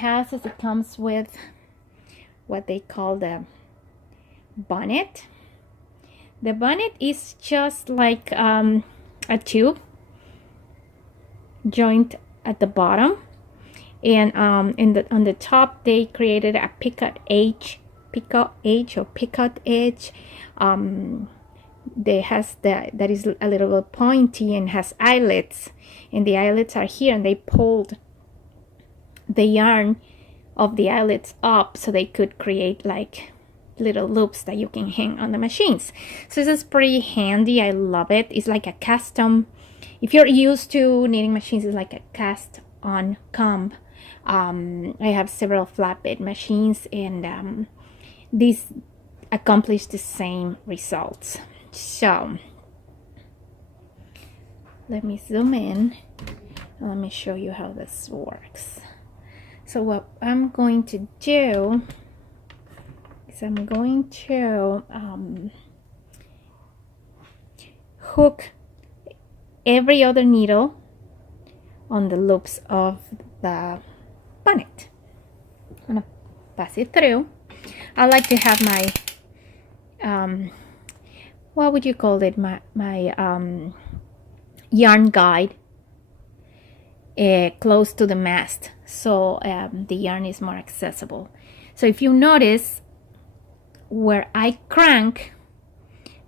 has is it comes with what they call the bonnet. The bonnet is just like a tube joint at the bottom, and on the top they created a picot edge that is a little bit pointy and has eyelets, and the eyelets are here, and they pulled the yarn of the eyelets up so they could create like little loops that you can hang on the machines. So this is pretty handy. I love it. It's like a custom, if you're used to knitting machines, it's like a cast on comb. I have several flatbed machines, and these accomplish the same results. So let me zoom in and let me show you how this works. So what I'm going to do is I'm going to hook every other needle on the loops of the bonnet. I'm gonna pass it through. I like to have my what would you call it, my yarn guide close to the mast, so the yarn is more accessible. So if you notice where I crank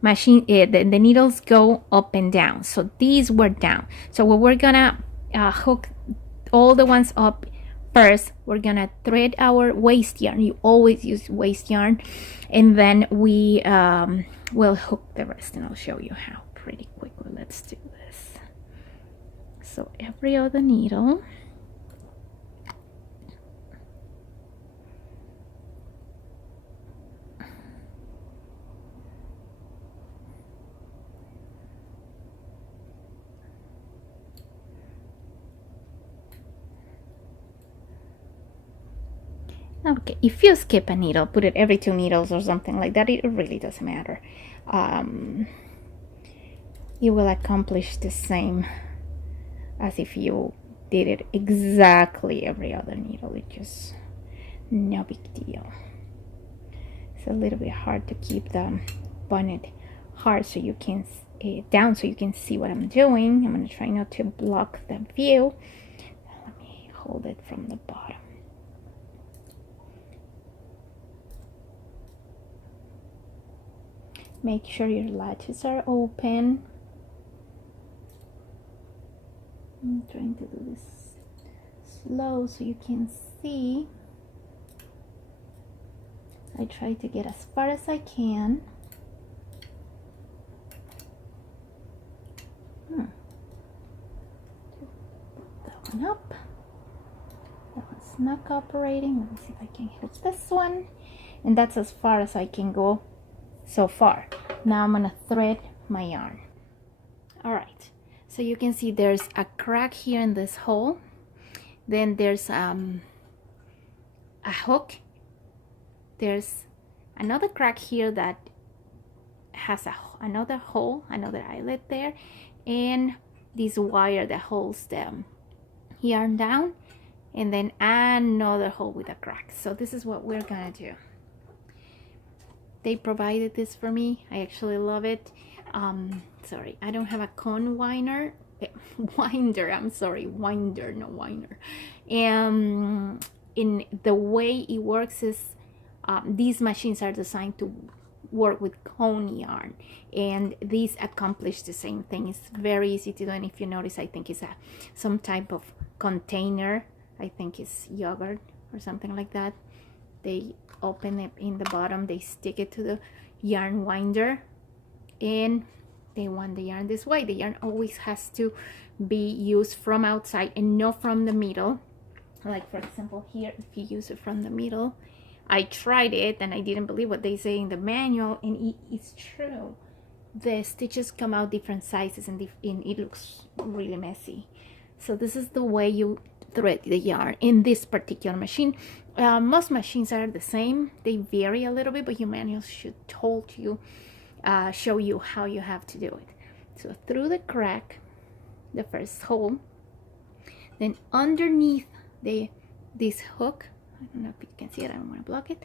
machine, the needles go up and down, so these were down. So we're gonna hook all the ones up first. We're gonna thread our waste yarn. You always use waste yarn, and then we will hook the rest, and I'll show you how pretty quickly. Let's do this. So every other needle, okay, if you skip a needle, put it every 2 needles or something like that, it really doesn't matter. You will accomplish the same as if you did it exactly every other needle. It's just no big deal. It's a little bit hard to keep the bonnet hard so you can down so you can see what I'm doing. I'm going to try not to block the view. Let me hold it from the bottom. Make sure your latches are open. I'm trying to do this slow so you can see. I try to get as far as I can. Put that one up. That one's not cooperating. Let me see if I can hook this one. And that's as far as I can go so far. Now I'm gonna thread my yarn. All right, so you can see there's a crack here in this hole. Then there's a hook. There's another crack here that has another hole, another eyelet there, and this wire that holds the yarn down, and then another hole with a crack. So this is what we're gonna do. They provided this for me. I actually love it. Sorry, I don't have a cone winder. I'm sorry, winder, no winder. And in the way it works is these machines are designed to work with cone yarn, and these accomplish the same thing. It's very easy to do, and if you notice, I think it's some type of container. I think it's yogurt or something like that. They open it in the bottom, they stick it to the yarn winder, and they wind the yarn this way. The yarn always has to be used from outside and not from the middle. Like for example here, if you use it from the middle, I tried it and I didn't believe what they say in the manual, and it's true. The stitches come out different sizes, and it looks really messy. So this is the way you thread the yarn in this particular machine. Most machines are the same. They vary a little bit, but your manual should show you how you have to do it. So through the crack, the first hole, then underneath the this hook, I don't know if you can see it, I don't want to block it,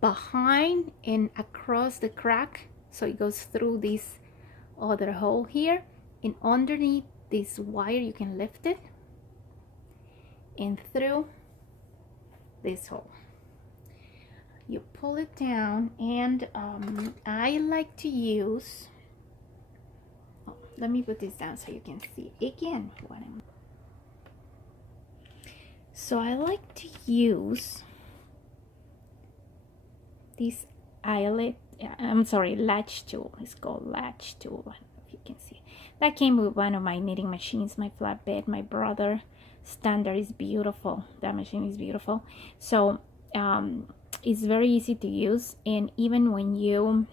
behind and across the crack, so it goes through this other hole here, and underneath this wire you can lift it and through this hole. You pull it down, and I like to use, oh, let me put this down so you can see again what I'm, so I like to use this latch tool. It's called latch tool. I don't know if you can see. That came with one of my knitting machines, my flatbed, my brother standard. Is beautiful. That machine is beautiful. So it's very easy to use, and even when you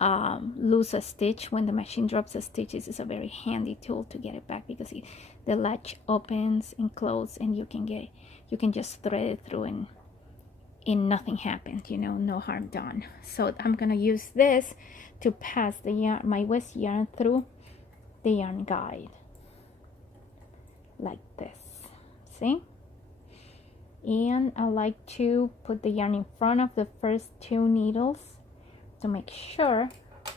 lose a stitch, when the machine drops a stitch, it's a very handy tool to get it back, because the latch opens and closes, and you can just thread it through, and nothing happened, you know, no harm done. So I'm gonna use this to pass the yarn, my waste yarn, through the yarn guide like this, see? And I like to put the yarn in front of the first two needles to make sure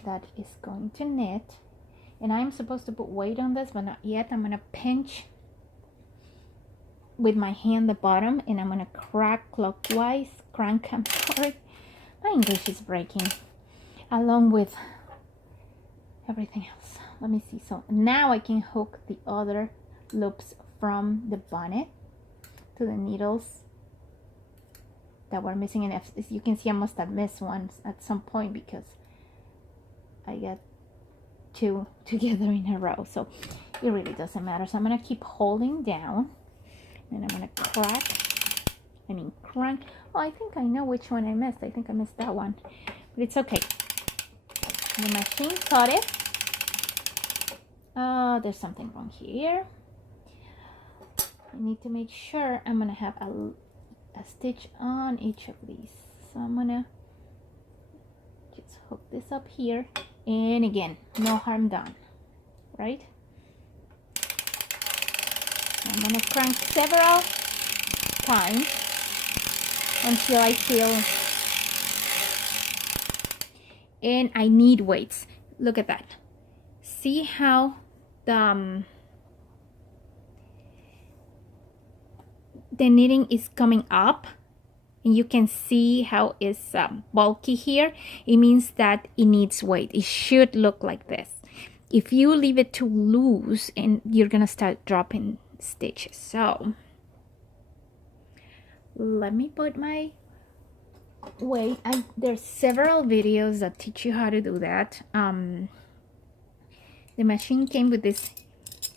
that it's going to knit. And I'm supposed to put weight on this, but not yet. I'm gonna pinch with my hand the bottom, and I'm gonna crank clockwise. I'm sorry, my English is breaking, along with everything else. Let me see. So now I can hook the other loops from the bonnet to the needles that were missing. And as you can see, I must have missed one at some point because I got two together in a row, so it really doesn't matter. So I'm gonna keep holding down, and I'm gonna crank. Oh, I think I know which one I missed. I think I missed that one, but it's okay. The machine caught it. There's something wrong here. I need to make sure I'm gonna have a stitch on each of these. So I'm gonna just hook this up here, and again, no harm done, right? I'm gonna crank several times until I feel, and I need weights. Look at that. See how the knitting is coming up, and you can see how it's bulky here. It means that it needs weight. It should look like this. If you leave it too loose, and you're gonna start dropping stitches. So let me put my weight. There's several videos that teach you how to do that. The machine came with this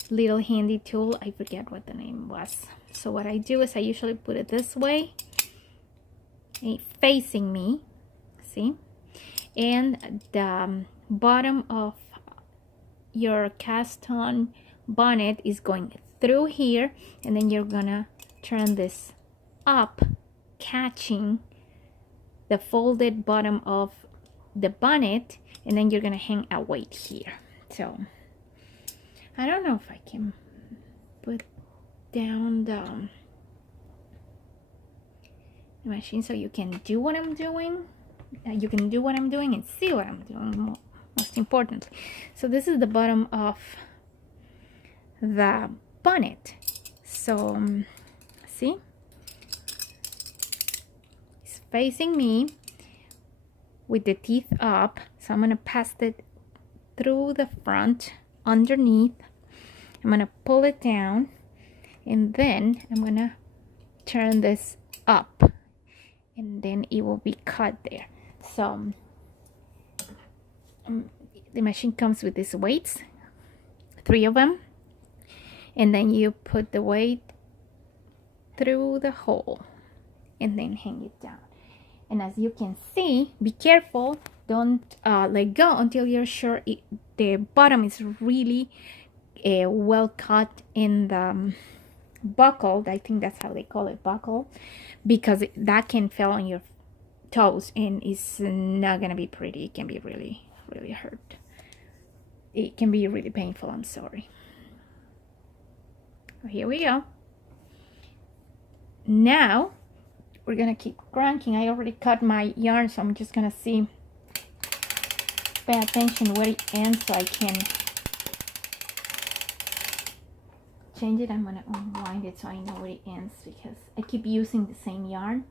little handy tool. I forget what the name was. So what I do is I usually put it this way, facing me, see? And the bottom of your cast on bonnet is going through here, and then you're gonna turn this up, catching the folded bottom of the bonnet, and then you're gonna hang a weight here. So I don't know if I can put down the machine so you can do what I'm doing. You can do what I'm doing and see what I'm doing, most importantly. So this is the bottom of the bonnet. So see, it's facing me with the teeth up. So I'm gonna pass it through the front, underneath. I'm gonna pull it down, and then I'm gonna turn this up, and then it will be cut there. So the machine comes with these weights, 3 of them, and then you put the weight through the hole and then hang it down. And as you can see, be careful, don't let go until you're sure the bottom is really well cut in the buckle. I think that's how they call it, buckle, because that can fall on your toes and it's not gonna be pretty. It can be really, really hurt. It can be really painful. I'm sorry. Here we go. now we're gonna keep cranking. I already cut my yarn, so I'm just gonna see, pay attention where it ends so I can change it. I'm gonna unwind it so I know where it ends, because I keep using the same yarn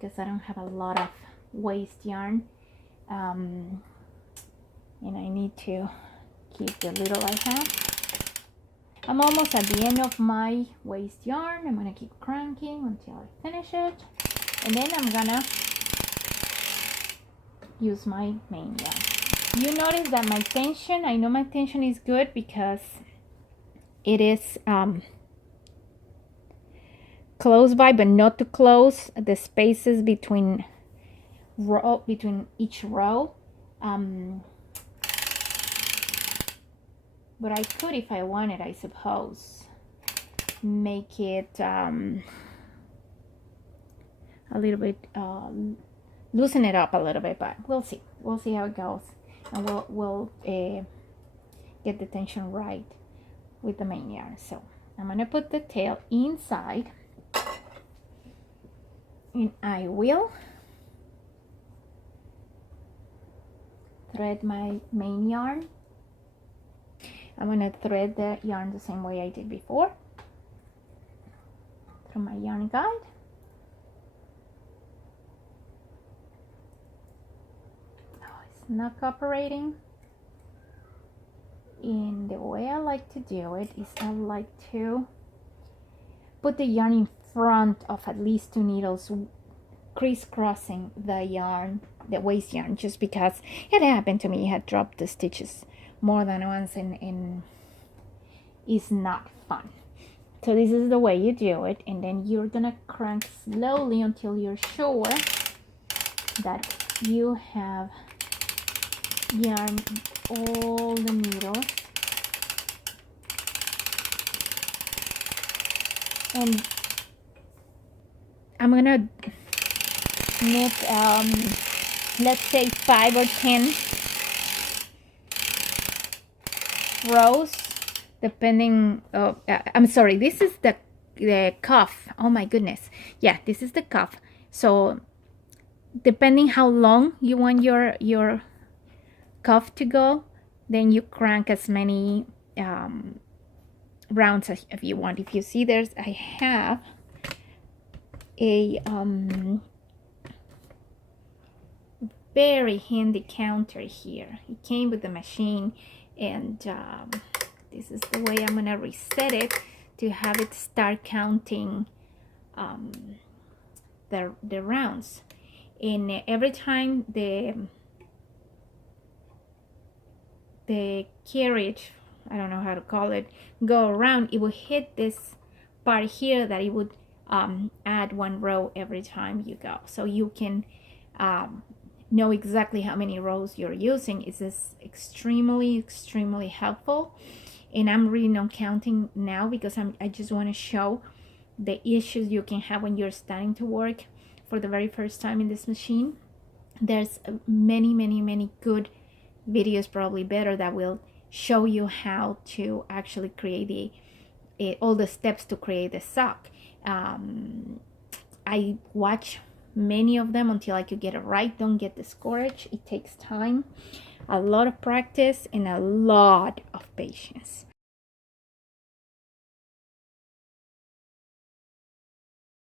because I don't have a lot of waste yarn, and I need to keep the little I have. I'm almost at the end of my waste yarn. I'm gonna keep cranking until I finish it, and then I'm gonna use my main yarn. You notice that my tension, I know my tension is good because it is close by, but not too close. The spaces between each row. But I could, if I wanted, I suppose, make it a little bit, loosen it up a little bit, but we'll see. We'll see how it goes, and we'll get the tension right with the main yarn. So I'm gonna put the tail inside, and I will thread my main yarn. I'm going to thread the yarn the same way I did before, through my yarn guide. Oh, it's not cooperating. And the way I like to do it is I like to put the yarn in front of at least 2 needles, crisscrossing the yarn, the waste yarn, just because it happened to me. I had dropped the stitches more than once, and it's not fun. So this is the way you do it, and then you're gonna crank slowly until you're sure that you have yarn all the needles. And I'm gonna knit let's say 5 or 10 rows, depending. I'm sorry, this is the cuff. Oh my goodness, yeah, this is the cuff. So depending how long you want your cuff to go, then you crank as many rounds as if you want. If you see, I have a very handy counter here. It came with the machine, and this is the way I'm gonna reset it to have it start counting the rounds. And every time the carriage, I don't know how to call it, go around, it will hit this part here that it would add 1 row every time you go, so you can know exactly how many rows you're using. It is extremely helpful, and I'm really not counting now because I just want to show the issues you can have when you're starting to work for the very first time in this machine. There's many good videos, probably better, that will show you how to actually create all the steps to create the sock. I watch many of them until I could get it right. Don't get discouraged. It takes time, a lot of practice, and a lot of patience.